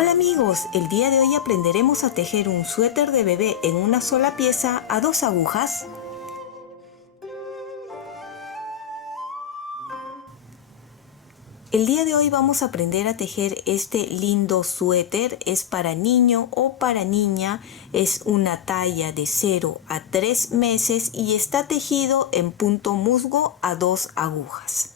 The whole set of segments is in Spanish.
Hola amigos, el día de hoy aprenderemos a tejer un suéter de bebé en una sola pieza a 2 agujas. El día de hoy vamos a aprender a tejer este lindo suéter. Es para niño o para niña, es una talla de 0 a 3 meses y está tejido en punto musgo a 2 agujas.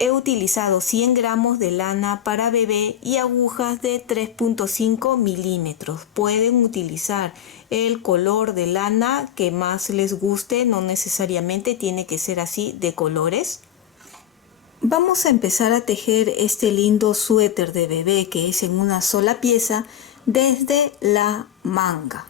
He utilizado 100 gramos de lana para bebé y agujas de 3.5 milímetros. Pueden utilizar el color de lana que más les guste, no necesariamente tiene que ser así de colores. Vamos a empezar a tejer este lindo suéter de bebé que es en una sola pieza desde la manga.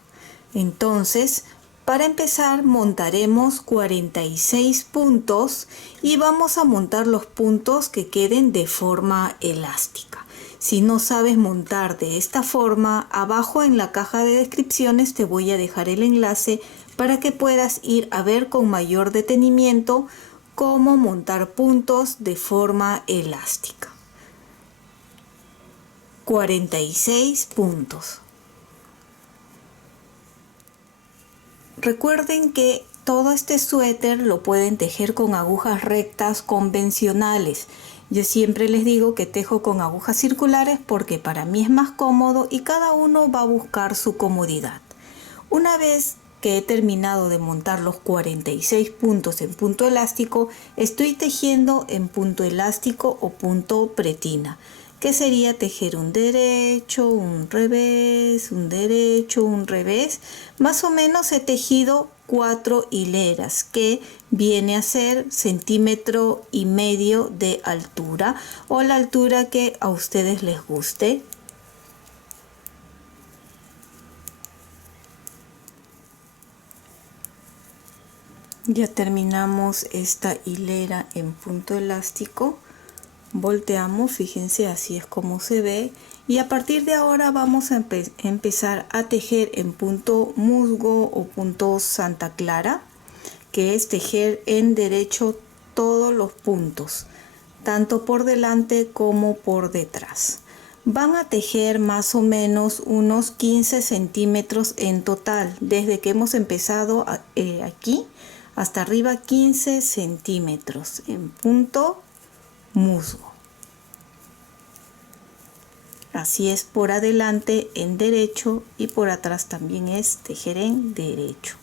Entonces, para empezar montaremos 46 puntos y vamos a montar los puntos que queden de forma elástica. Si no sabes montar de esta forma, abajo en la caja de descripciones te voy a dejar el enlace para que puedas ir a ver con mayor detenimiento cómo montar puntos de forma elástica. 46 puntos. Recuerden que todo este suéter lo pueden tejer con agujas rectas convencionales. Yo siempre les digo que tejo con agujas circulares porque para mí es más cómodo y cada uno va a buscar su comodidad. Una vez que he terminado de montar los 46 puntos en punto elástico, estoy tejiendo en punto elástico o punto pretina, que sería tejer un derecho, un revés, un derecho, un revés. Más o menos he tejido 4 hileras, que viene a ser 1,5 centímetros de altura o la altura que a ustedes les guste. Ya terminamos esta hilera en punto elástico, volteamos, fíjense, así es como se ve, y a partir de ahora vamos a empezar a tejer en punto musgo o punto Santa Clara, que es tejer en derecho todos los puntos, tanto por delante como por detrás. Van a tejer más o menos unos 15 centímetros en total, desde que hemos empezado aquí hasta arriba, 15 centímetros en punto musgo. Así es por adelante en derecho y por atrás también es tejer en derecho.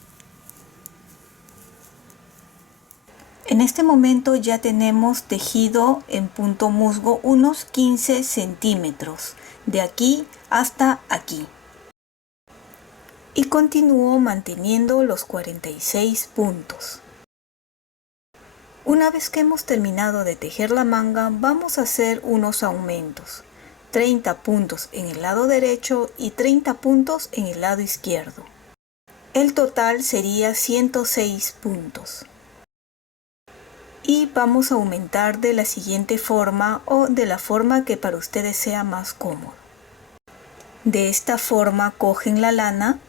En este momento ya tenemos tejido en punto musgo unos 15 centímetros, de aquí hasta aquí. Y continúo manteniendo los 46 puntos. Una vez que hemos terminado de tejer la manga, vamos a hacer unos aumentos. 30 puntos en el lado derecho y 30 puntos en el lado izquierdo. El total sería 106 puntos. Y vamos a aumentar de la siguiente forma o de la forma que para ustedes sea más cómodo. De esta forma cogen la lana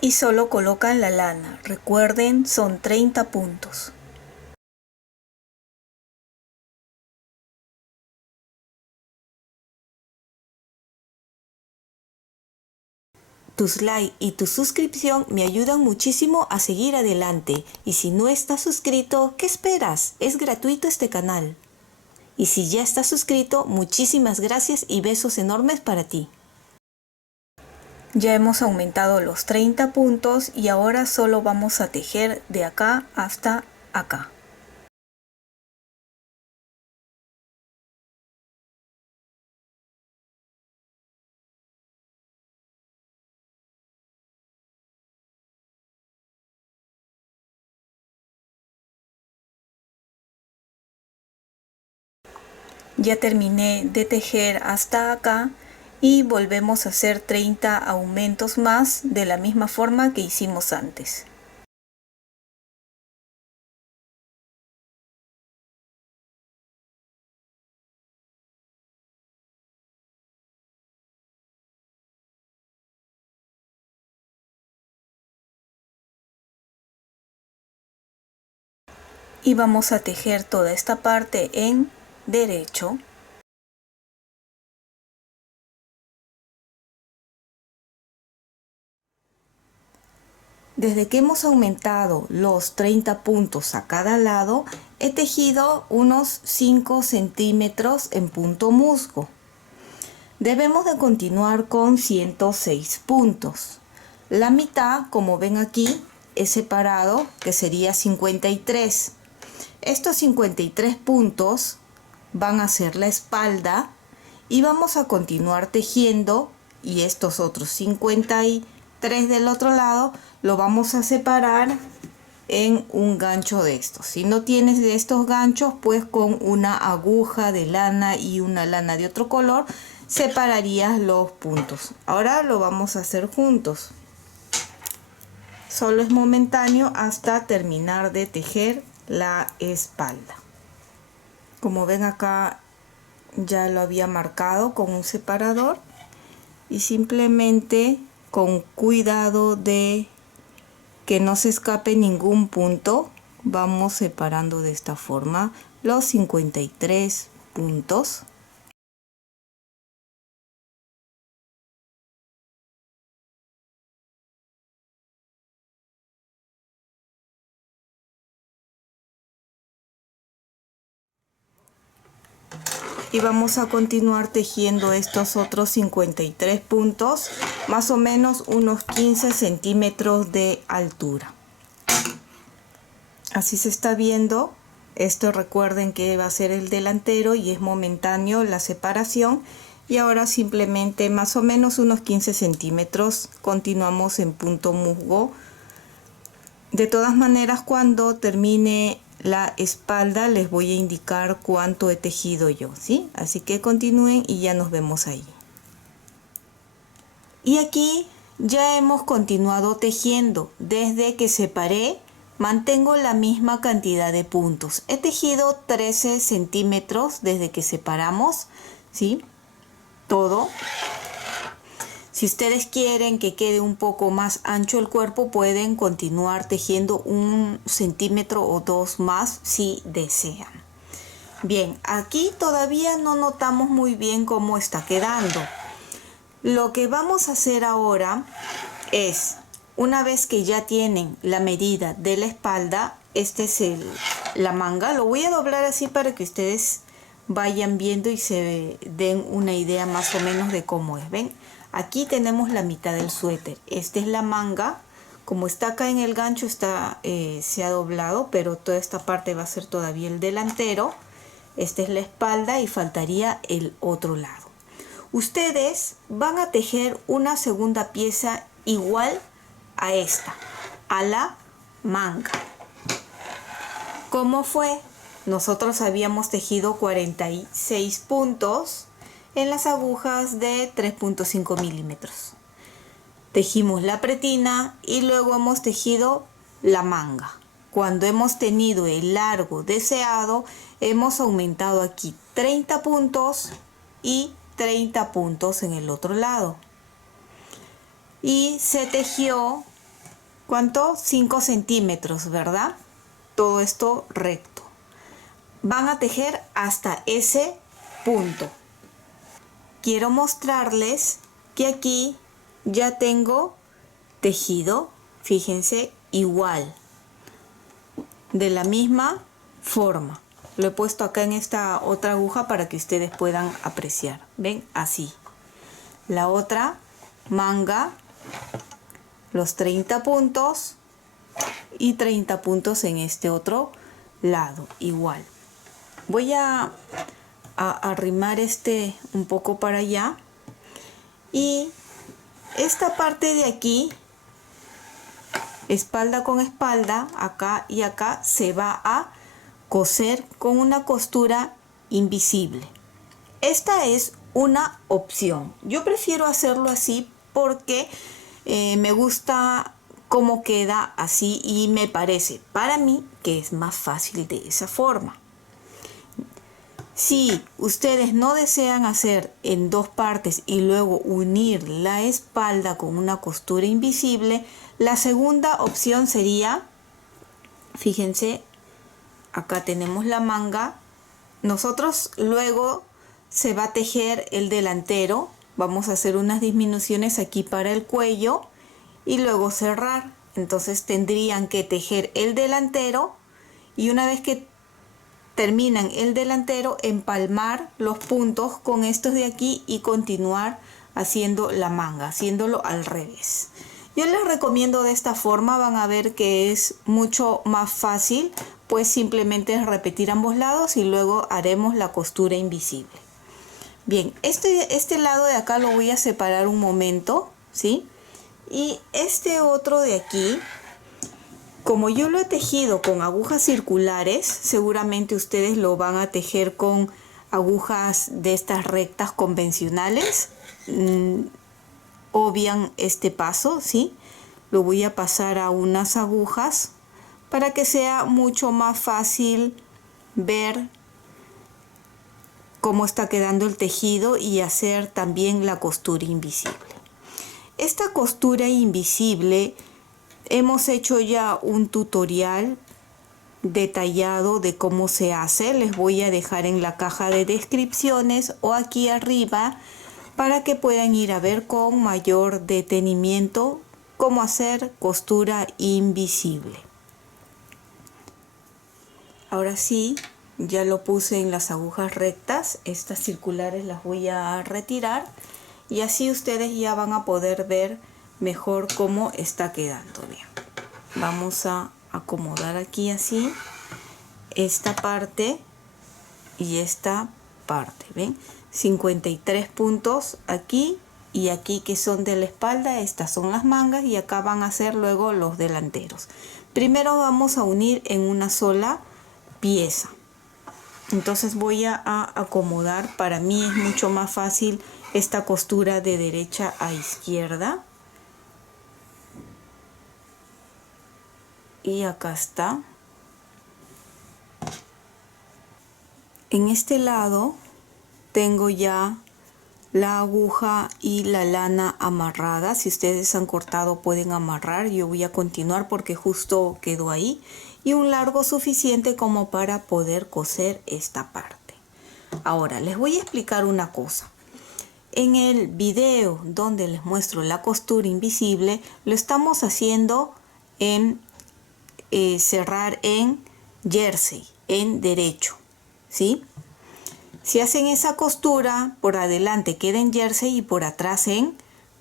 y solo colocan la lana. Recuerden, son 30 puntos. Tus likes y tu suscripción me ayudan muchísimo a seguir adelante. Y si no estás suscrito, ¿qué esperas? Es gratuito este canal. Y si ya estás suscrito, muchísimas gracias y besos enormes para ti. Ya hemos aumentado los 30 puntos y ahora solo vamos a tejer de acá hasta acá. Ya terminé de tejer hasta acá y volvemos a hacer 30 aumentos más de la misma forma que hicimos antes. Y vamos a tejer toda esta parte en derecho. Desde que hemos aumentado los 30 puntos a cada lado, he tejido unos 5 centímetros en punto musgo. Debemos de continuar con 106 puntos. La mitad, como ven aquí, he separado, que sería 53. Estos 53 puntos van a ser la espalda y vamos a continuar tejiendo, y estos otros 53 del otro lado lo vamos a separar en un gancho de estos. Si no tienes de estos ganchos, pues con una aguja de lana y una lana de otro color separarías los puntos. Ahora lo vamos a hacer juntos. Solo es momentáneo hasta terminar de tejer la espalda. Como ven acá ya lo había marcado con un separador y simplemente con cuidado de que no se escape ningún punto vamos separando de esta forma los 53 puntos. Y vamos a continuar tejiendo estos otros 53 puntos, más o menos unos 15 centímetros de altura. Así se está viendo. Esto recuerden que va a ser el delantero y es momentáneo la separación. Y ahora simplemente más o menos unos 15 centímetros continuamos en punto musgo. De todas maneras, cuando termine la espalda les voy a indicar cuánto he tejido yo, ¿sí? Así que continúen y ya nos vemos ahí. Y aquí ya hemos continuado tejiendo. Desde que separé, mantengo la misma cantidad de puntos. He tejido 13 centímetros desde que separamos, ¿sí? Todo. Si ustedes quieren que quede un poco más ancho el cuerpo, pueden continuar tejiendo 1 centímetro o 2 más si desean. Bien, aquí todavía no notamos muy bien cómo está quedando. Lo que vamos a hacer ahora es, una vez que ya tienen la medida de la espalda, este es la manga. Lo voy a doblar así para que ustedes vayan viendo y se den una idea más o menos de cómo es. ¿Ven? Aquí tenemos la mitad del suéter. Esta es la manga. Como está acá en el gancho, se ha doblado, pero toda esta parte va a ser todavía el delantero. Esta es la espalda y faltaría el otro lado. Ustedes van a tejer una segunda pieza igual a esta, a la manga. ¿Cómo fue? Nosotros habíamos tejido 46 puntos en las agujas de 3.5 milímetros. Tejimos la pretina y luego hemos tejido la manga. Cuando hemos tenido el largo deseado, hemos aumentado aquí 30 puntos y 30 puntos en el otro lado. Y se tejió, ¿cuánto? 5 centímetros, ¿verdad? Todo esto recto. Van a tejer hasta ese punto. Quiero mostrarles que aquí ya tengo tejido, fíjense, igual, de la misma forma. Lo he puesto acá en esta otra aguja para que ustedes puedan apreciar. ¿Ven? Así. La otra manga, los 30 puntos y 30 puntos en este otro lado, igual. Voy a arrimar este un poco para allá y esta parte de aquí, espalda con espalda, acá y acá, se va a coser con una costura invisible. Esta es una opción. Yo prefiero hacerlo así porque me gusta cómo queda así y me parece para mí que es más fácil de esa forma. Si ustedes no desean hacer en dos partes y luego unir la espalda con una costura invisible, la segunda opción sería, fíjense, acá tenemos la manga. Nosotros luego se va a tejer el delantero. Vamos a hacer unas disminuciones aquí para el cuello y luego cerrar. Entonces tendrían que tejer el delantero y una vez que terminan el delantero, empalmar los puntos con estos de aquí y continuar haciendo la manga, haciéndolo al revés. Yo les recomiendo de esta forma, van a ver que es mucho más fácil, pues simplemente es repetir ambos lados y luego haremos la costura invisible. Bien, este lado de acá lo voy a separar un momento, ¿sí? Y este otro de aquí, como yo lo he tejido con agujas circulares, seguramente ustedes lo van a tejer con agujas de estas rectas convencionales. Obvian este paso, ¿sí? Lo voy a pasar a unas agujas para que sea mucho más fácil ver cómo está quedando el tejido y hacer también la costura invisible. Esta costura invisible hemos hecho ya un tutorial detallado de cómo se hace. Les voy a dejar en la caja de descripciones o aquí arriba para que puedan ir a ver con mayor detenimiento cómo hacer costura invisible. Ahora sí, ya lo puse en las agujas rectas. Estas circulares las voy a retirar y así ustedes ya van a poder ver mejor cómo está quedando. Bien, vamos a acomodar aquí así esta parte y esta parte. ¿Ven? 53 puntos aquí y aquí que son de la espalda. Estas son las mangas y acá van a ser luego los delanteros. Primero vamos a unir en una sola pieza. Entonces voy a acomodar. Para mí es mucho más fácil esta costura de derecha a izquierda. Y acá está. En este lado tengo ya la aguja y la lana amarrada. Si ustedes han cortado pueden amarrar. Yo voy a continuar porque justo quedó ahí. Y un largo suficiente como para poder coser esta parte. Ahora les voy a explicar una cosa. En el video donde les muestro la costura invisible, lo estamos haciendo en cerrar en jersey, en derecho, ¿sí? Si hacen esa costura, por adelante queda en jersey y por atrás en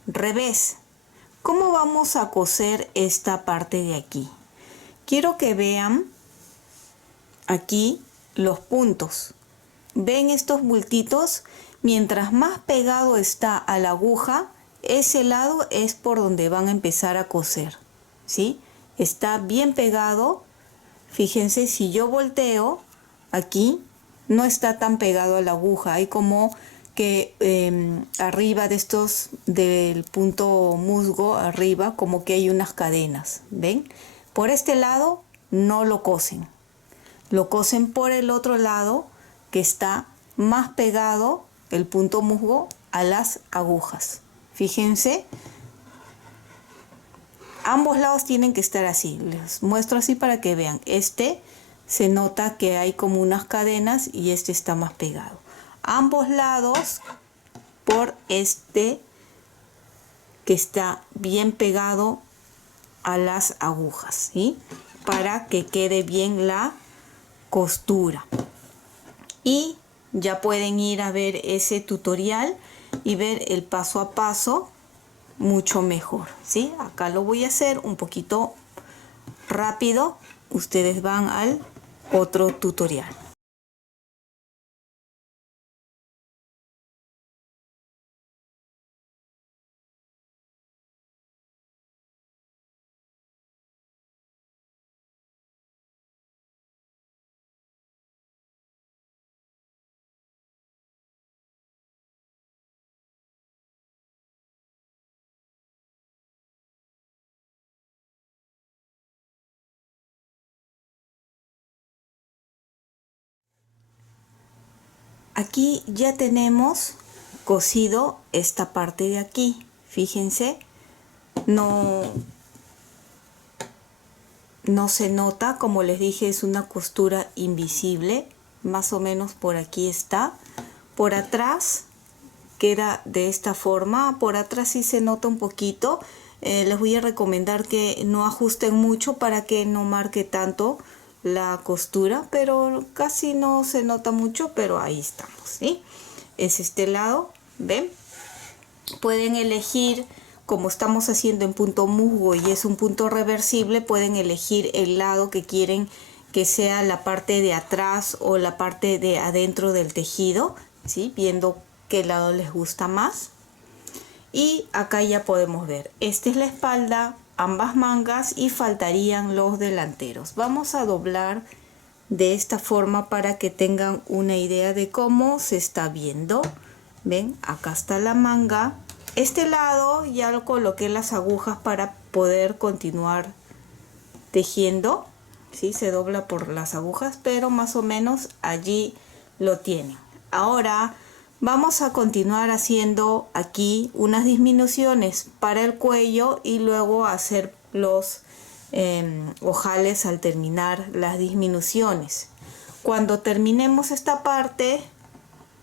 revés. ¿Cómo vamos a coser esta parte de aquí? Quiero que vean aquí los puntos. ¿Ven estos bultitos? Mientras más pegado está a la aguja, ese lado es por donde van a empezar a coser, ¿sí? Está bien pegado. Fíjense, si yo volteo aquí, no está tan pegado a la aguja. Hay como que arriba de estos, del punto musgo, arriba, como que hay unas cadenas. ¿Ven? Por este lado no lo cosen. Lo cosen por el otro lado, que está más pegado el punto musgo a las agujas. Fíjense, ambos lados tienen que estar así. Les muestro así para que vean. Este se nota que hay como unas cadenas y este está más pegado. Ambos lados por este que está bien pegado a las agujas, ¿sí? Para que quede bien la costura. Y ya pueden ir a ver ese tutorial y ver el paso a paso mucho mejor, ¿sí? Acá lo voy a hacer un poquito rápido. Ustedes van al otro tutorial. Aquí ya tenemos cosido esta parte de aquí. Fíjense, no se nota, como les dije, es una costura invisible. Más o menos por aquí está. Por atrás queda de esta forma. Por atrás sí se nota un poquito. les voy a recomendar que no ajusten mucho para que no marque tanto la costura, pero casi no se nota mucho, pero ahí estamos, ¿sí? Es este lado, ¿ven? Pueden elegir, como estamos haciendo en punto musgo y es un punto reversible, pueden elegir el lado que quieren que sea la parte de atrás o la parte de adentro del tejido, ¿sí? Viendo qué lado les gusta más. Y acá ya podemos ver, esta es la espalda, ambas mangas y faltarían los delanteros. Vamos a doblar de esta forma para que tengan una idea de cómo se está viendo. Ven, acá está la manga. Este lado ya lo coloqué las agujas para poder continuar tejiendo. Sí, se dobla por las agujas, pero más o menos allí lo tienen. Ahora vamos a continuar haciendo aquí unas disminuciones para el cuello y luego hacer los ojales al terminar las disminuciones. Cuando terminemos esta parte,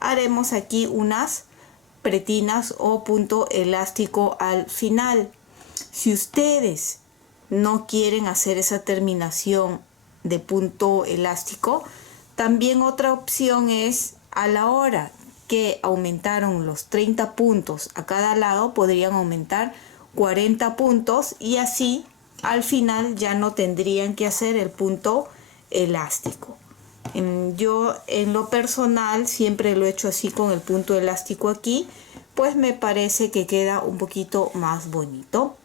haremos aquí unas pretinas o punto elástico al final. Si ustedes no quieren hacer esa terminación de punto elástico, también otra opción es, a la hora que aumentaron los 30 puntos a cada lado, podrían aumentar 40 puntos y así al final ya no tendrían que hacer el punto elástico. Yo en lo personal siempre lo he hecho así con el punto elástico aquí, pues me parece que queda un poquito más bonito.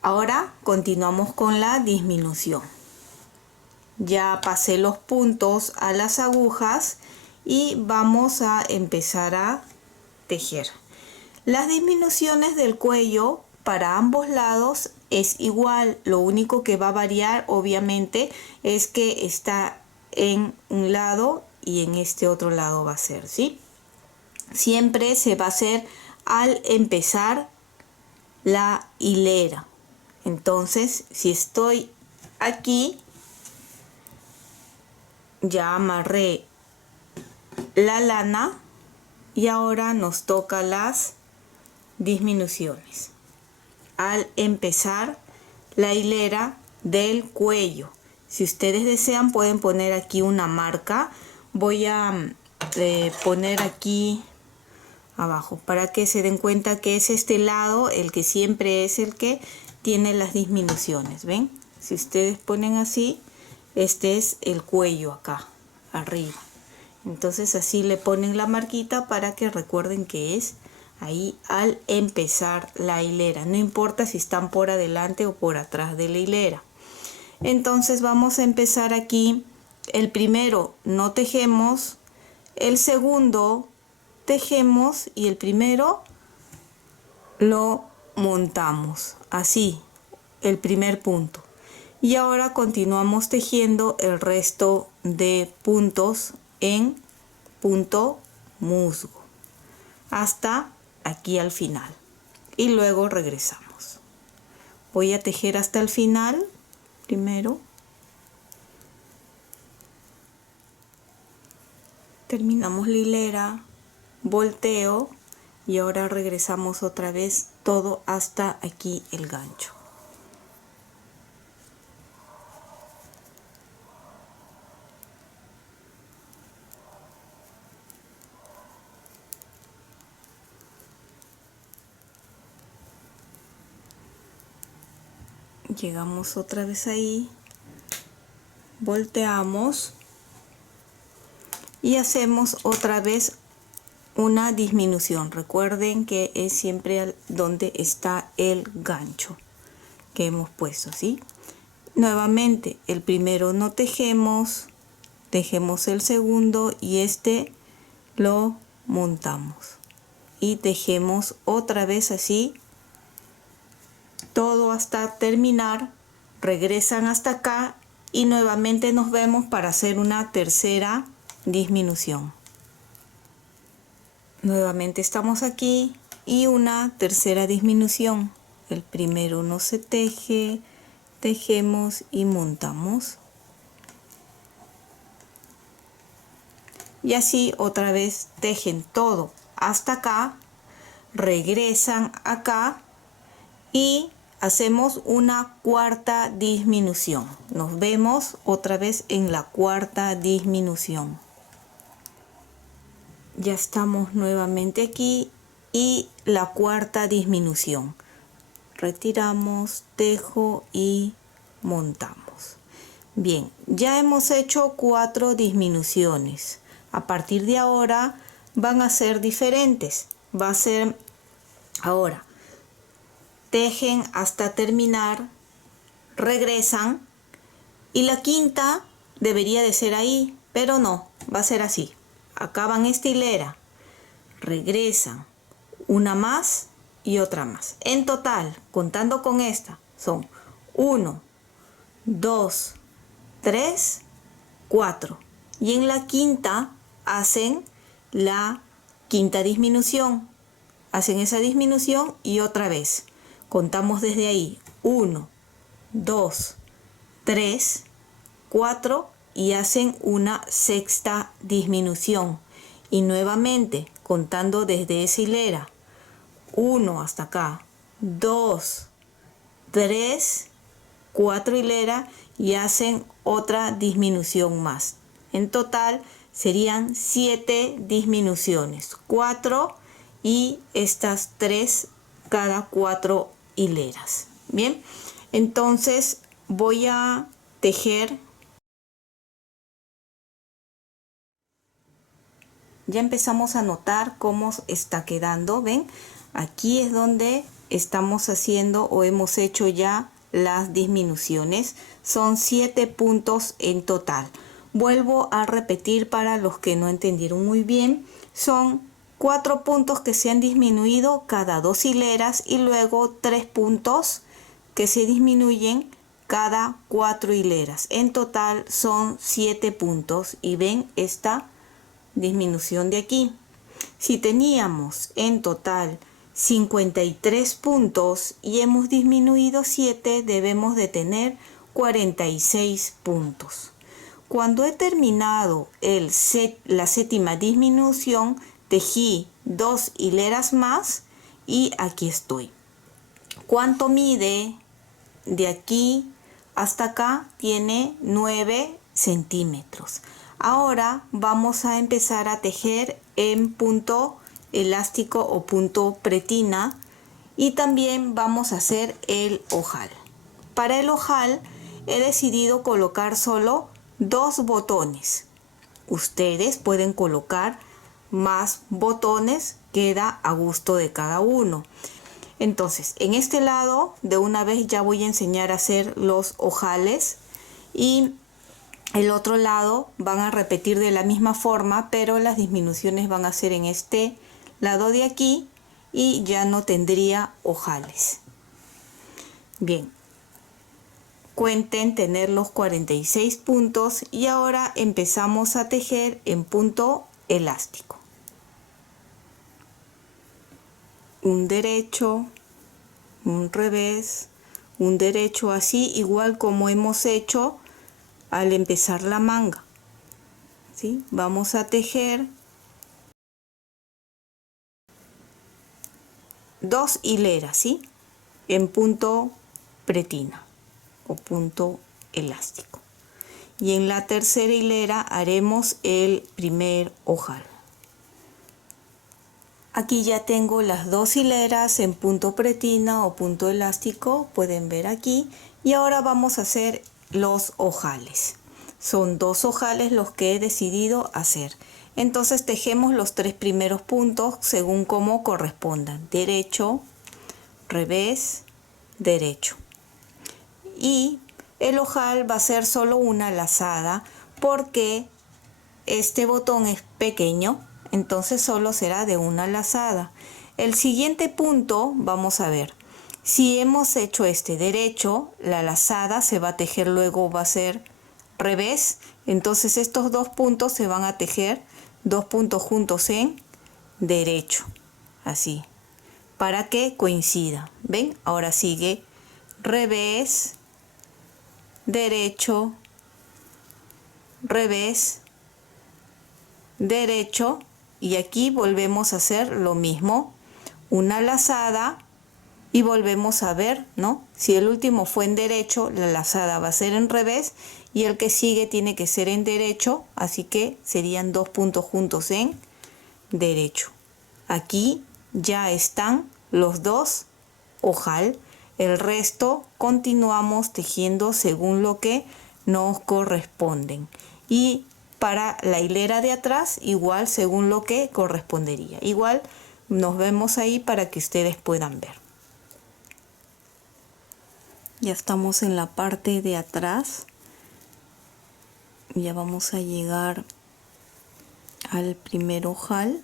Ahora continuamos con la disminución. Ya pasé los puntos a las agujas y vamos a empezar a tejer. Las disminuciones del cuello para ambos lados es igual, lo único que va a variar obviamente es que está en un lado y en este otro lado va a ser, ¿sí? Siempre se va a hacer al empezar la hilera. Entonces, si estoy aquí, ya amarré la lana y ahora nos toca las disminuciones. Al empezar la hilera del cuello, si ustedes desean pueden poner aquí una marca. Voy a poner aquí abajo para que se den cuenta que es este lado el que siempre es el que tiene las disminuciones. ¿Ven? Si ustedes ponen así, este es el cuello acá arriba. Entonces así le ponen la marquita para que recuerden que es ahí al empezar la hilera. No importa si están por adelante o por atrás de la hilera. Entonces vamos a empezar aquí. El primero no tejemos, el segundo tejemos y el primero lo montamos así, el primer punto. Y ahora continuamos tejiendo el resto de puntos en punto musgo hasta aquí al final y luego regresamos. Voy a tejer hasta el final primero. Terminamos la hilera, volteo y ahora regresamos otra vez todo hasta aquí el gancho. Llegamos otra vez ahí, volteamos y hacemos otra vez una disminución. Recuerden que es siempre donde está el gancho que hemos puesto, ¿sí? Nuevamente, el primero no tejemos, tejemos el segundo y este lo montamos y tejemos otra vez así todo hasta terminar. Regresan hasta acá y nuevamente nos vemos para hacer una tercera disminución. Nuevamente estamos aquí y una tercera disminución. El primero no se teje, tejemos y montamos. Y así otra vez tejen todo hasta acá, regresan acá y hacemos una cuarta disminución. Nos vemos otra vez en la cuarta disminución. Ya estamos nuevamente aquí y la cuarta disminución. Retiramos, tejo y montamos. Bien, ya hemos hecho 4 disminuciones. A partir de ahora van a ser diferentes. Va a ser ahora, tejen hasta terminar, regresan y la quinta debería de ser ahí, pero no, va a ser así. Acaban esta hilera, regresan, una más y otra más. En total, contando con esta, son 1, 2, 3, 4. Y en la quinta hacen la quinta disminución. Hacen esa disminución y otra vez. Contamos desde ahí. 1, 2, 3, 4 y hacen una sexta disminución. Y nuevamente, contando desde esa hilera. 1 hasta acá. 2, 3, 4 hileras y hacen otra disminución más. En total serían 7 disminuciones, 4 y estas 3 cada 4 hileras. Bien, entonces voy a tejer. Ya empezamos a notar cómo está quedando, ¿ven? Aquí es donde estamos haciendo o hemos hecho ya las disminuciones. Son 7 puntos en total. Vuelvo a repetir para los que no entendieron muy bien. Son 4 puntos que se han disminuido cada 2 hileras y luego 3 puntos que se disminuyen cada 4 hileras. En total son 7 puntos y ven esta disminución de aquí. Si teníamos en total 53 puntos y hemos disminuido 7, debemos de tener 46 puntos. Cuando he terminado la séptima disminución, tejí 2 hileras más y aquí estoy. ¿Cuánto mide? De aquí hasta acá tiene 9 centímetros. Ahora vamos a empezar a tejer en punto elástico o punto pretina y también vamos a hacer el ojal. Para el ojal he decidido colocar solo 2 botones. Ustedes pueden colocar más botones, queda a gusto de cada uno. Entonces, en este lado de una vez ya voy a enseñar a hacer los ojales y el otro lado van a repetir de la misma forma, pero las disminuciones van a ser en este lado de aquí y ya no tendría ojales. Bien, cuenten tener los 46 puntos y ahora empezamos a tejer en punto elástico. Un derecho, un revés, un derecho, así igual como hemos hecho al empezar la manga. ¿Sí? Vamos a tejer 2 hileras, ¿sí? En punto pretina o punto elástico. Y en la tercera hilera haremos el primer ojal. Aquí ya tengo las 2 hileras en punto pretina o punto elástico, pueden ver aquí. Y ahora vamos a hacer los ojales. Son 2 ojales los que he decidido hacer. Entonces tejemos los 3 primeros puntos según como correspondan. Derecho, revés, derecho. Y el ojal va a ser solo una lazada porque este botón es pequeño. Entonces solo será de una lazada. El siguiente punto, vamos a ver, si hemos hecho este derecho, la lazada se va a tejer luego, va a ser revés. Entonces estos 2 puntos se van a tejer 2 puntos juntos en derecho, así, para que coincida. ¿Ven? Ahora sigue revés, derecho, revés, derecho. Y aquí volvemos a hacer lo mismo, una lazada y volvemos a ver, ¿no? Si el último fue en derecho, la lazada va a ser en revés y el que sigue tiene que ser en derecho, así que serían 2 puntos juntos en derecho. Aquí ya están los dos ojal, el resto continuamos tejiendo según lo que nos corresponden y para la hilera de atrás igual según lo que correspondería. Igual nos vemos ahí para que ustedes puedan ver. Ya estamos en la parte de atrás, ya vamos a llegar al primer ojal,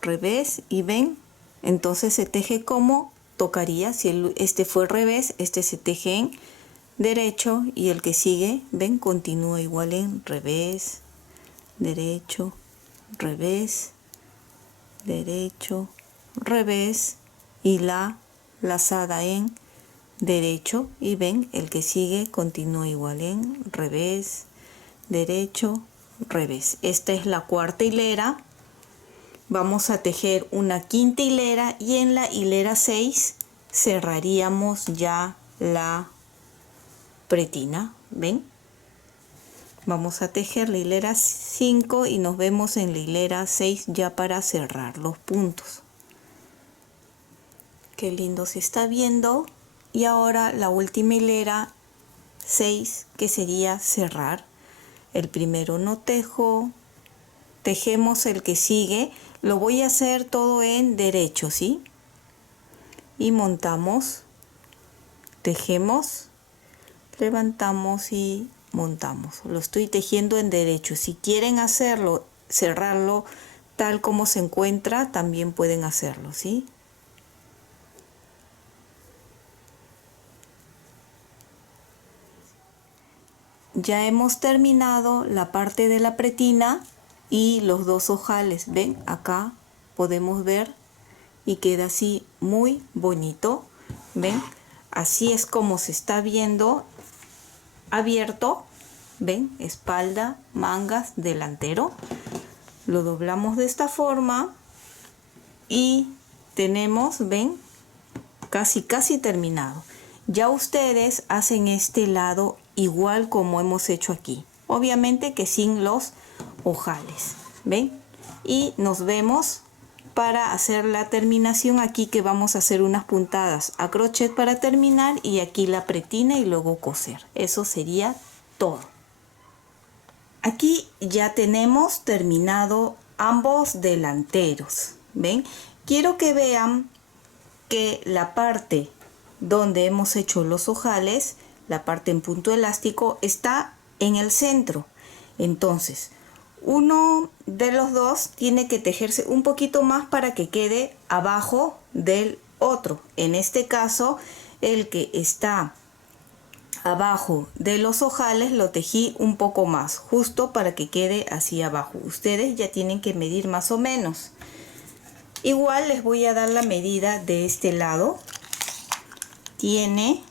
revés, y ven, entonces se teje como tocaría. Si este fue el revés, este se teje en derecho y el que sigue, ven, continúa igual en revés, derecho, revés, derecho, revés y la lazada en derecho y ven, el que sigue continúa igual en revés, derecho, revés. Esta es la cuarta hilera. Vamos a tejer una quinta hilera y en la hilera 6 cerraríamos ya la pretina, ¿ven? Vamos a tejer la hilera 5 y nos vemos en la hilera 6 ya para cerrar los puntos. Qué lindo se está viendo. Y ahora la última hilera 6, que sería cerrar. El primero no tejo, tejemos el que sigue. Lo voy a hacer todo en derecho, ¿sí? Y montamos, tejemos, levantamos y montamos. Lo estoy tejiendo en derecho. Si quieren hacerlo, cerrarlo tal como se encuentra, también pueden hacerlo, ¿sí? Ya hemos terminado la parte de la pretina y los dos ojales. Ven, acá podemos ver y queda así muy bonito. Ven, así es como se está viendo abierto. Ven, espalda, mangas, delantero. Lo doblamos de esta forma y tenemos, ven, casi terminado. Ya ustedes hacen este lado igual como hemos hecho aquí, obviamente que sin los ojales, ven, y nos vemos para hacer la terminación. Aquí que vamos a hacer unas puntadas a crochet para terminar y aquí la pretina y luego coser. Eso sería todo. Aquí ya tenemos terminado ambos delanteros, ven. Quiero que vean que la parte donde hemos hecho los ojales, la parte en punto elástico, está en el centro. Entonces, uno de los dos tiene que tejerse un poquito más para que quede abajo del otro. En este caso, el que está abajo de los ojales lo tejí un poco más, justo para que quede así abajo. Ustedes ya tienen que medir más o menos. Igual les voy a dar la medida de este lado. Tiene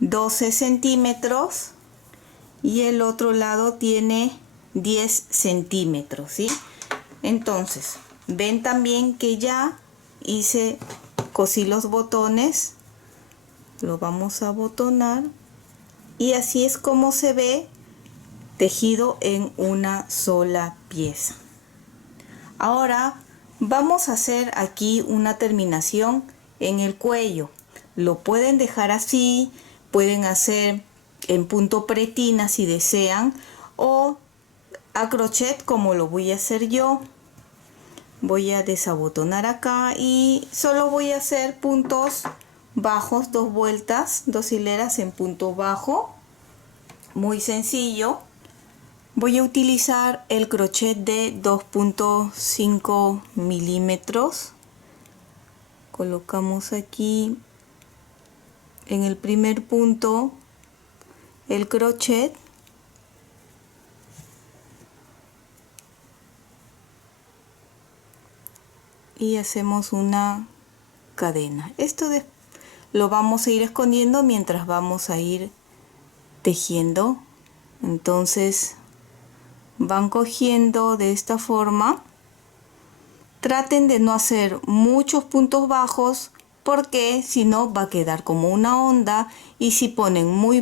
12 centímetros y el otro lado tiene 10 centímetros, ¿sí? Entonces, ven también que ya cosí los botones. Lo vamos a botonar y así es como se ve tejido en una sola pieza. Ahora vamos a hacer aquí una terminación en el cuello. Lo pueden dejar así, pueden hacer en punto pretina si desean o a crochet como lo voy a hacer yo. Voy a desabotonar acá y solo voy a hacer puntos bajos, 2 vueltas, 2 hileras en punto bajo, muy sencillo. Voy a utilizar el crochet de 2.5 milímetros. Colocamos aquí en el primer punto el crochet y hacemos una cadena. Esto lo vamos a ir escondiendo mientras vamos a ir tejiendo. Entonces van cogiendo de esta forma Traten de no hacer muchos puntos bajos porque si no va a quedar como una onda, y si ponen muy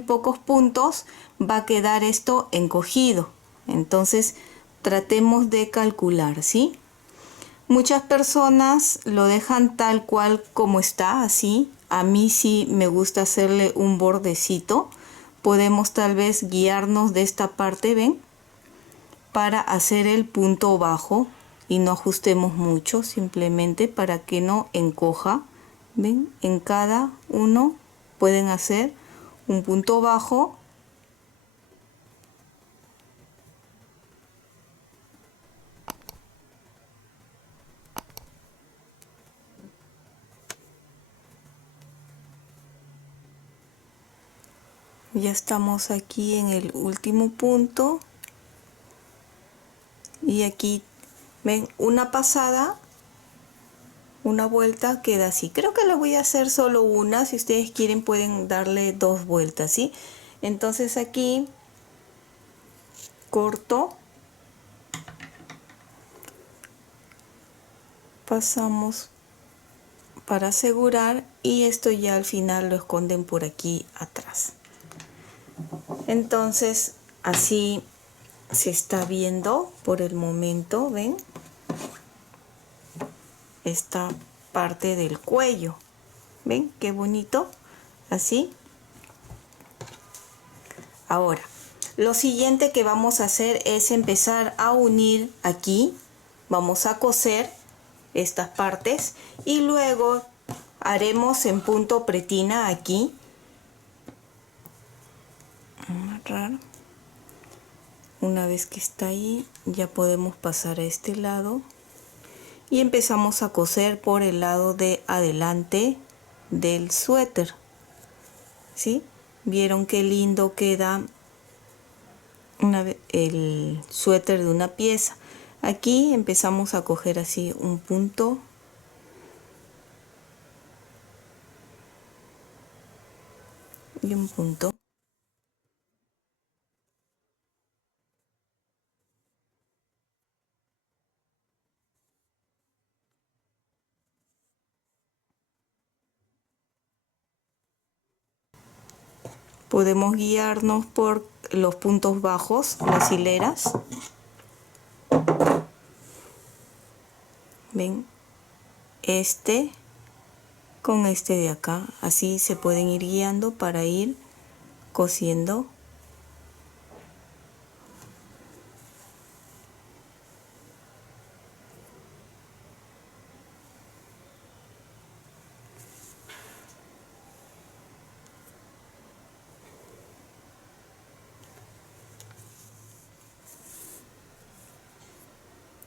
pocos puntos va a quedar esto encogido. Entonces tratemos de calcular, ¿sí? Muchas personas lo dejan tal cual como está, así. A mí sí me gusta hacerle un bordecito. Podemos tal vez guiarnos de esta parte, ¿ven? Para hacer el punto bajo y no ajustemos mucho, simplemente para que no encoja. ¿Ven? En cada uno pueden hacer un punto bajo. Ya estamos aquí en el último punto. Y aquí, ven, una pasada, una vuelta queda así. Creo que le voy a hacer solo una. Si ustedes quieren pueden darle 2 vueltas, ¿sí? Entonces aquí corto, pasamos para asegurar, y esto ya al final lo esconden por aquí atrás. Entonces así se está viendo por el momento, ven, esta parte del cuello. Ven qué bonito, así. Ahora lo siguiente que vamos a hacer es empezar a unir aquí. Vamos a coser estas partes y luego haremos en punto pretina aquí. Amarrar. Una vez que está ahí ya podemos pasar a este lado y empezamos a coser por el lado de adelante del suéter, ¿sí? Vieron qué lindo queda el suéter de una pieza. Aquí empezamos a coger así un punto y un punto. Podemos guiarnos por los puntos bajos, las hileras. Ven, este con este de acá, así se pueden ir guiando para ir cosiendo.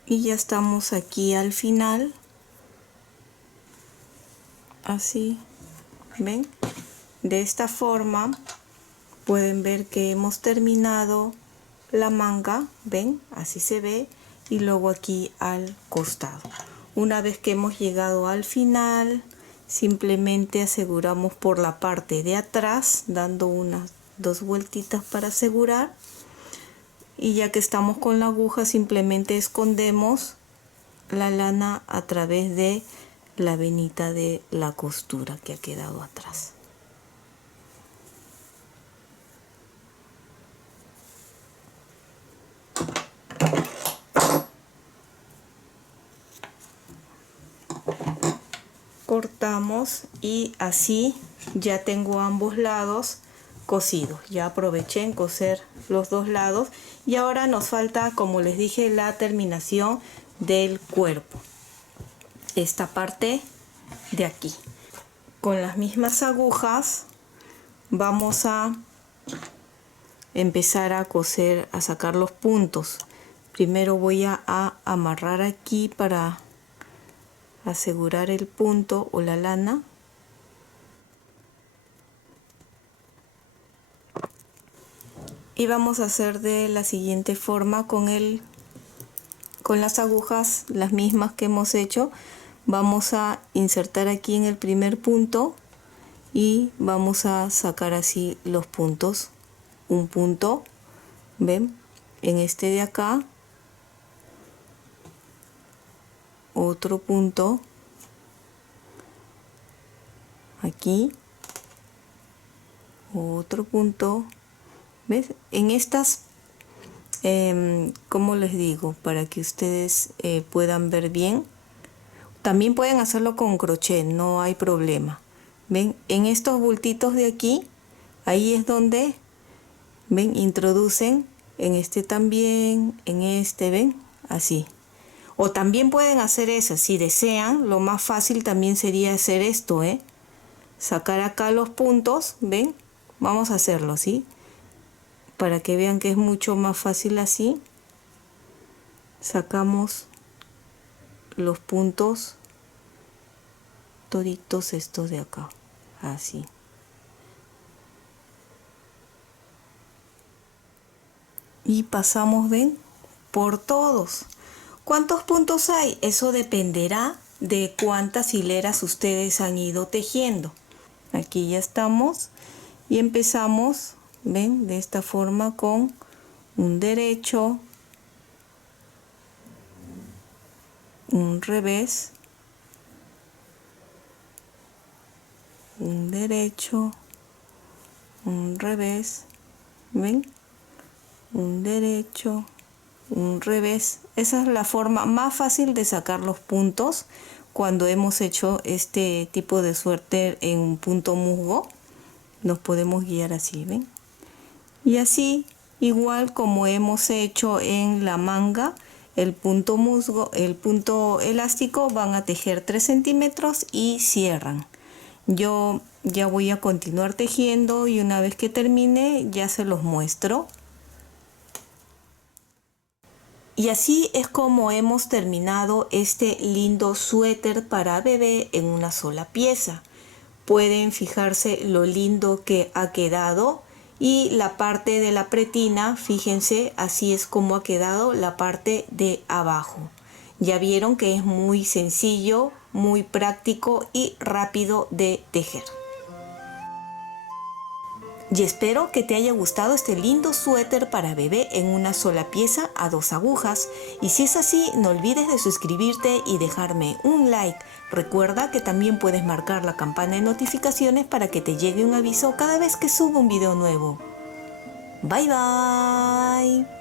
Y ya estamos aquí al final, así, ven, de esta forma pueden ver que hemos terminado la manga, ven, así se ve, y luego aquí al costado. Una vez que hemos llegado al final, simplemente aseguramos por la parte de atrás, dando unas 2 vueltitas para asegurar. Y ya que estamos con la aguja, simplemente escondemos la lana a través de la venita de la costura que ha quedado atrás. Cortamos y así ya tengo ambos lados cosidos. Ya aproveché en coser los 2 lados y ahora nos falta, como les dije, la terminación del cuerpo. Esta parte de aquí. Con las mismas agujas vamos a empezar a coser, a sacar los puntos. Primero voy a amarrar aquí para asegurar el punto o la lana. Y vamos a hacer de la siguiente forma con las agujas, las mismas que hemos hecho. Vamos a insertar aquí en el primer punto y vamos a sacar así los puntos. Un punto, ven, en este de acá, otro punto aquí, otro punto. ¿Ves? En estas, ¿cómo les digo? Para que ustedes puedan ver bien. También pueden hacerlo con crochet, no hay problema. ¿Ven? En estos bultitos de aquí, ahí es donde, ¿ven? Introducen en este también, en este, ¿ven? Así. O también pueden hacer eso, si desean, lo más fácil también sería hacer esto, sacar acá los puntos, ¿ven? Vamos a hacerlo, ¿sí? Para que vean que es mucho más fácil así. Sacamos los puntos, toditos estos de acá, así. Y pasamos, ¿ven? Por todos. ¿Cuántos puntos hay? Eso dependerá de cuántas hileras ustedes han ido tejiendo. Aquí ya estamos y empezamos, ven, de esta forma con un derecho, un revés, un derecho, un revés, ven, un derecho, un revés. Esa es la forma más fácil de sacar los puntos cuando hemos hecho este tipo de suéter en un punto musgo. Nos podemos guiar así, ¿ven? Y así, igual como hemos hecho en la manga, el punto musgo, el punto elástico, van a tejer 3 centímetros y cierran. Yo ya voy a continuar tejiendo y una vez que termine ya se los muestro. Y así es como hemos terminado este lindo suéter para bebé en una sola pieza. Pueden fijarse lo lindo que ha quedado y la parte de la pretina, fíjense, así es como ha quedado la parte de abajo. Ya vieron que es muy sencillo, muy práctico y rápido de tejer. Y espero que te haya gustado este lindo suéter para bebé en una sola pieza a 2 agujas. Y si es así, no olvides de suscribirte y dejarme un like. Recuerda que también puedes marcar la campana de notificaciones para que te llegue un aviso cada vez que suba un video nuevo. Bye bye.